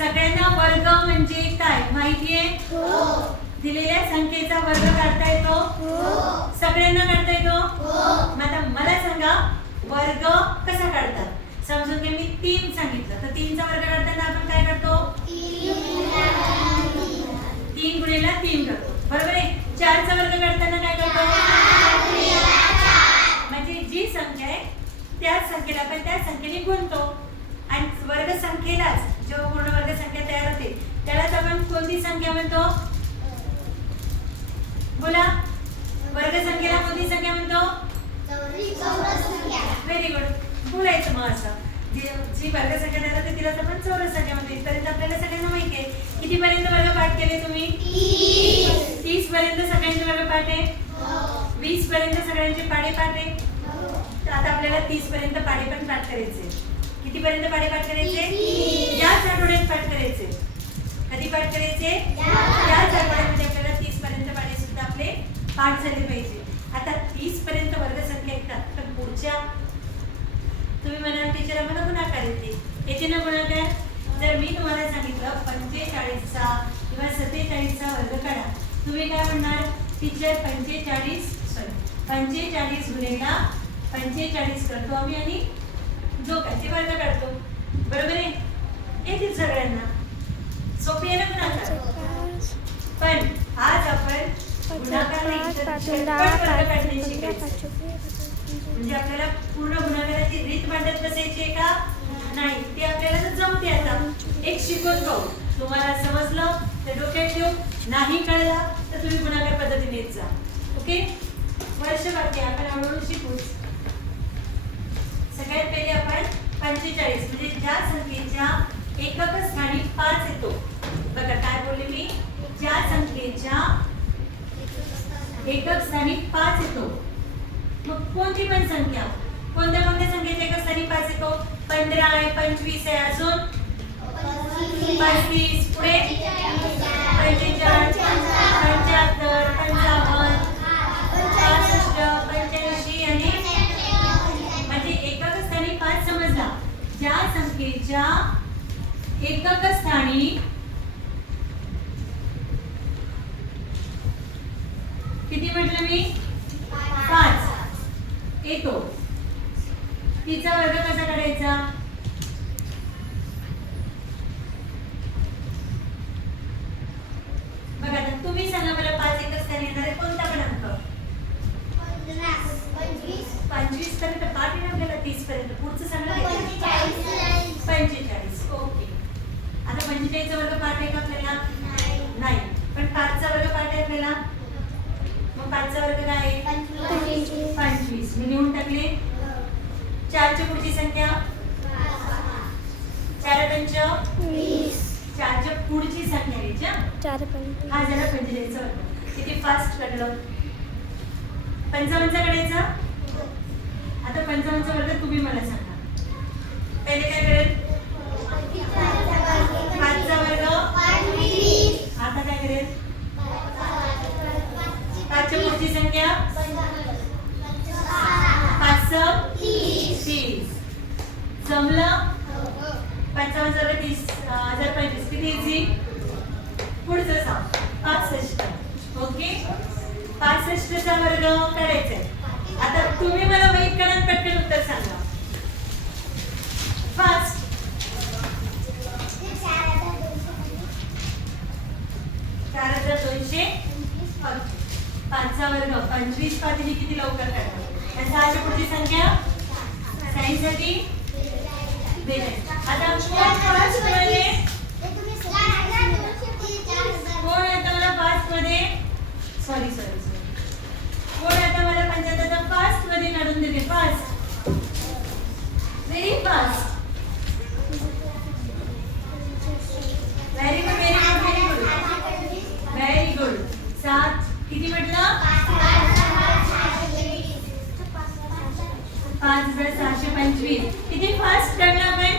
सगळ्यांना वर्ग म्हणजे काय माहितीये? हो. दिलेल्या संख्येचा वर्ग काढता येतो? हो. सगळ्यांना काढता येतो? हो. मग आता मला सांगा वर्ग कसा काढतात? समजून घे मी 3 सांगितलं तर 3 चा वर्ग काढताना आपण काय करतो? 3 गुणिले 3 करतो. बरोबर आहे? 4 चा वर्ग काढताना काय करतो? म्हणजे जी संख्या आहे त्याच संख्येला आपण त्या संख्येने गुणतो आणि वर्ग संख्येलाच जेव्हा पूर्ण वर्ग संख्या तयार होते त्यालाच आपण कोणती संख्या म्हणतो? बोला. वर्ग संख्येला कोणती संख्या म्हणतो? Very good. बोलायचं मग असं जी वर्ग संख्या तयार होते तिलाच आपण चौरस संख्या म्हणतो. इथपर्यंत आपल्याला सगळ्यांना माहिती आहे. किती पर्यंत वर्ग पाठ केले तुम्ही? 30 पर्यंत सगळ्यांचे वर्ग पाठ आहे. 20 पर्यंत सगळ्यांचे पाढे पाठ आहे. आता आपल्याला 30 पर्यंत पाढे पण पाठ करायचे. किती पर्यंत पाढे पाठ करायचे? याच आठवड्यात पाठ करायचे. कधी पाठ करायचे? याच आठवड्यामध्ये आपल्याला 30 पर्यंत पाढे सुद्धा आपले पाठ झाले पाहिजे. आता 30 पर्यंत वर्ग संख्या येतात पण पुढच्या तुम्ही म्हणाल टीचर आम्हाला गुणाकार येते ना गुणाकार? जर मी तुम्हाला सांगितलं 45 चा किंवा 47 चा वर्ग काढा तुम्ही काय म्हणणार? टीचर 45 गुणिले 45 करतो आम्ही आणि जो काय ते वर्ग काढतो. बरोबर आहे? येतील सगळ्यांना. सोपी आहे ना गुणाकार? पण आज आपण गुणाकार काढणे शिकायचं. म्हणजे आपल्याला पूर्ण गुणाकाराची रीत मांडत बसायची आहे का? नाही. ते आपल्याला जमते. आता एक शिकवत पाहू. तुम्हाला समजलं तर डोक्यात ठेवू. नाही कळलं तर तुम्ही गुणाकार पद्धतीने येत जा. ओके? वर्ष बाकी आपण हळूहळू शिकू. सगळ्यात पहिले आपण 45 म्हणजे ज्या संख्येच्या एकक स्थानी 5 येतो. बघा काय बोलले मी? ज्या संख्येच्या एकक स्थानी 5 येतो. मग कोणती पण संख्या कोणत्या संख्येच्या एकक स्थानी 5 येतो? 15 आहे, 25 आहे, अजून 35 पुढे 45 75 55 65 85 आणि म्हणजे एकक स्थानी 5 समजला. ज्या संख्येच्या एकक स्थानी किती म्हटलं मी? 5 येतो. तिचा वर्ग कसा काढायचा? बघा आता तुम्ही सांगा मला 5 एकक स्थानी येणारे कोणता पण अंक? 25 पर्यंत पाठ आहे आपल्याला 30 पर्यंत. पुढचं सांगा. 45. ओके. आता 45 चा वर्ग पाठ आहे का आपल्याला? नाही. पण 5 चा वर्ग पाठ आहे आपल्याला. मग 5 चा वर्ग काय आहे? 25. मी लिहून टाकले. 4 ची पुढची संख्या 4 पंच 20. 4 च्या पुढची संख्या घ्यायची. 4 पंच हा झाला 45 चा वर्ग. किती फास्ट काढलं. 55 चा काढायचा. आता 55 चा वर्ग तुम्ही मला सांगा. पहिले काय करेल? 5 चा वर्ग 25. आता काय करेल? 5 च्या पुढची संख्या 5 30. जमलं? 55 चा वर्ग 30 25 किती इझी. पुढचं सांग 65. ओके. 65 चा वर्ग काढायचा आहे. आता तुम्ही मला माहित करा पटकन उत्तर सांगा. फास्ट. 4200. 5 चा वर्ग 25 पाठीने किती लवकर काढणार? 6 च्या पुढची संख्या 60 साठी 42. आता कोण फास्ट मध्ये? कोण आता मला फास्ट मध्ये? सॉरी कोण आता मला 75 चा फास्ट मध्ये काढून देते? Fast. Very fast. Very good. Very good. 7 किती म्हटलं? 5625. किती फास्ट काढला आपण?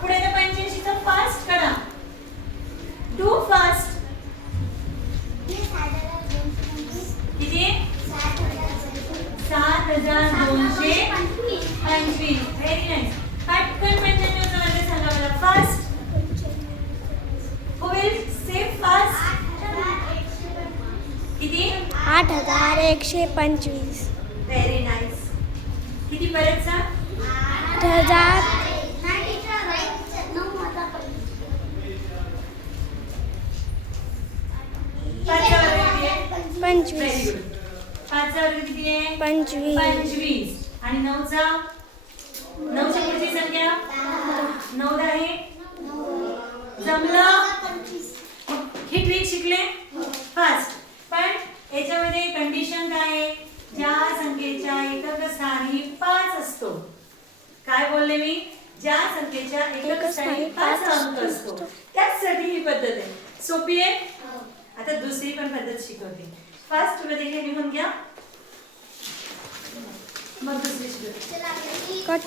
पुढे 85 चा फास्ट काढा. Too fast. किती? 7225. Very nice. पटकन 8,125. Very nice. किती परत सांग? 8,000. पाचचा वर्ग किती आहे? 25. Very good. पाचचा वर्ग किती आहे? 25. 25. आणि नऊचा? नऊची पुढची संख्या? 9 आहे. जमलं? ही ट्रिक शिकले फास्ट. पण याच्यामध्ये कंडिशन काय आहे? ज्या संख्येच्या एकक स्थानी 5 असतो. काय बोलले मी? ज्या संख्येच्या एकक स्थानी 5 अंक असतो त्यासाठी ही पद्धत आहे. सोपी आहे. आता दुसरी पण पद्धत शिकवते. फास्ट मध्ये हे लिहून घ्या, मग दुसरी शिकवते. कट.